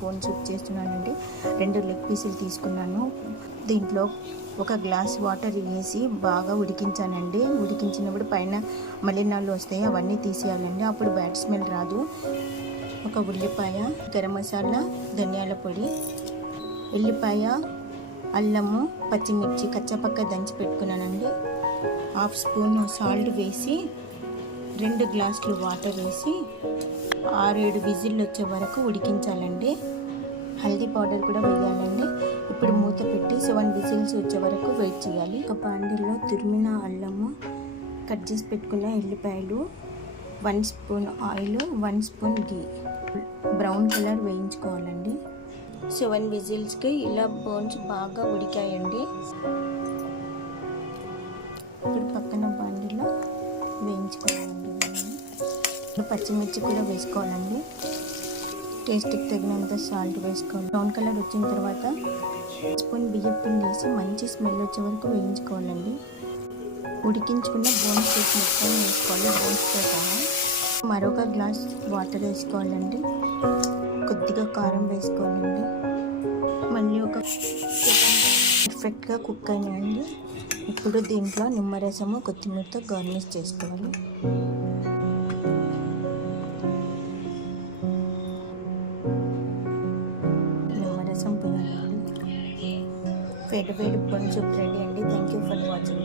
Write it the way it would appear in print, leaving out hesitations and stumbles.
Bone soup చేస్తున్నానండి. 2 leg పీసులు తీసుకున్నాను. దీంట్లో ఒక గ్లాస్ వాటర్ వేసి బాగా ఉడికించానండి. ఉడికించినప్పుడు పైన మలినాలు వస్తాయి, అవన్నీ తీసేయాలండి, అప్పుడు బ్యాడ్ స్మెల్ రాదు. ఒక ఉల్లిపాయ, గరం మసాలా, ధనియాల పొడి, ఎల్లిపాయ, అల్లము, పచ్చిమిర్చి కచ్చపక్క దంచి పెట్టుకున్నానండి. 1/2 స్పూన్ సాల్ట్ వేసి 2 గ్లాసులు వాటర్ వేసి 6-7 విజిల్లు వచ్చే వరకు ఉడికించాలండి. హల్దీ పౌడర్ కూడా వేయాలండి. ఇప్పుడు మూత పెట్టి 7 విజిల్స్ వచ్చే వరకు వెయిట్ చేయాలి. ఒక పాండిలో తురిమిన అల్లము, కట్ చేసి పెట్టుకున్న ఎల్లిపాయలు, 1 స్పూన్ ఆయిల్, 1 స్పూన్ గీ, బ్రౌన్ కలర్ వేయించుకోవాలండి. 7 విజిల్స్కి ఇలా బోన్స్ బాగా ఉడికాయండి. ఇప్పుడు పక్కన పాండిలో వేయించుకోవాలండి. పచ్చిమిర్చి కూడా వేసుకోవాలండి. టేస్ట్కి తగినంత సాల్ట్ వేసుకోవాలి. బ్రౌన్ కలర్ వచ్చిన తర్వాత 1 స్పూన్ బియ్యం పిండి వేసి మంచి స్మెల్ వచ్చే వరకు వేయించుకోవాలండి. ఉడికించుకున్న బోన్స్ మొత్తం వేసుకోవాలి. బోన్స్తో సహా మరొక గ్లాస్ వాటర్ వేసుకోవాలండి. కొద్దిగా కారం వేసుకోవాలండి. మళ్ళీ ఒక పర్ఫెక్ట్గా కుక్ అయినాయండి. ఇప్పుడు దీంట్లో నిమ్మరసము, కొత్తిమీరతో గార్నిష్ చేసుకోవాలి. వేడి బోన్ సూప్ రెడీ అండి. Thank you for watching.